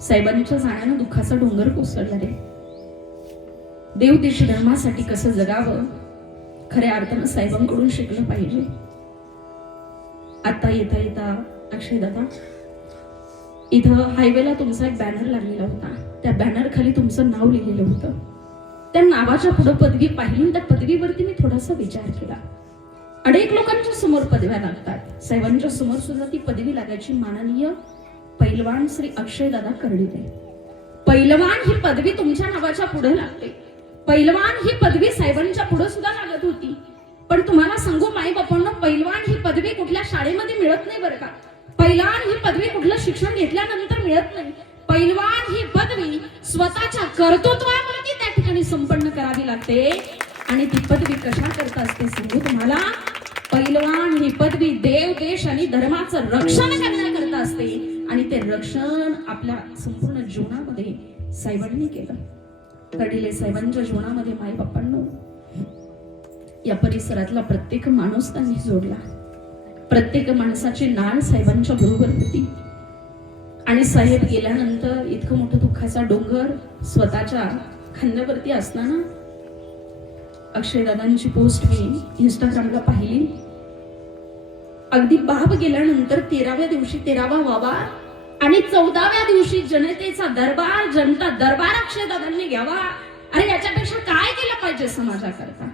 साहेबांच्या जाण्यानं दुःखाचा डोंगर कोसळला रे. देव देश धर्मासाठी कसं जगावं खऱ्या अर्थानं साहेबांकडून शिकलं पाहिजे. आता येता येता अक्षय दादा, इथं हायवेला तुमचा एक बॅनर लागलेला होता. त्या बॅनर खाली तुमचं नाव लिहिलेलं होतं. त्या नावाच्या पुढे पदवी पाहिली. त्या पदवीवरती मी थोडासा विचार केला. अनेक लोकांच्या समोर पदव्या लागतात, साहेबांच्या समोर सुद्धा ती पदवी लागायची. माननीय पैलवान श्री अक्षय दादा कर्डिले, पैलवान ही पदवी तुमच्या नावाच्या पुढे लागते. पैलवान ही पदवी साहेबांच्या पुढे सुद्धा लागत होती. पण तुम्हाला सांगू माई बापांना, पैलवान ही पदवी कुठल्या शाळेमध्ये मिळत नाही बरं का. पैलवान ही पदवी कुठलं शिक्षण घेतल्यानंतर मिळत नाही. पैलवान ही पदवी स्वतःच्या कर्तृत्वावरती त्या ठिकाणी संपन्न करावी लागते. आणि ती पदवी कशा करता असते सांगू तुम्हाला. पैलवान ही पदवी देव देश आणि धर्माचं रक्षण करण्याकरता असते. आणि ते रक्षण आपल्या संपूर्ण जीवनामध्ये साहेबांनी केलं. कर्डिले साहेबांच्या जीवनामध्ये माई बापांनो या परिसरातला प्रत्येक माणूस त्यांनी जोडला. प्रत्येक माणसाची नाळ साहेबांच्या बरोबर होती. आणि साहेब गेल्यानंतर इतकं मोठं दुःखाचा डोंगर स्वतःच्या खांद्यावरती असताना अक्षयदादांची पोस्ट मी इंस्टाग्रामला पाहिली. अगदी बाप गेल्यानंतर 13व्या दिवशी 13वा वावा आणि 14व्या दिवशी जनतेचा दरबार, जनता दरबार अक्षयदादांनी घ्यावा. अरे याच्यापेक्षा काय केलं पाहिजे समाजाकरता.